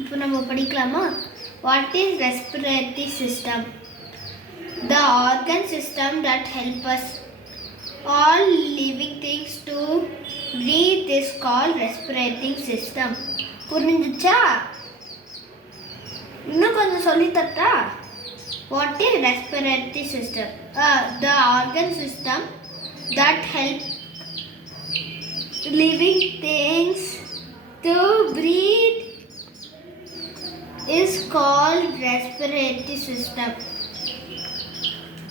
இப்போ நம்ம படிக்கலாமா? What is respiratory system? The organ system that help us all living things to breathe is called respiratory system. புரிஞ்சுச்சா? இன்னும் கொஞ்சம் சொல்லி தரட்டா? What is respiratory system? The organ system that help living things to breathe is called respiratory system.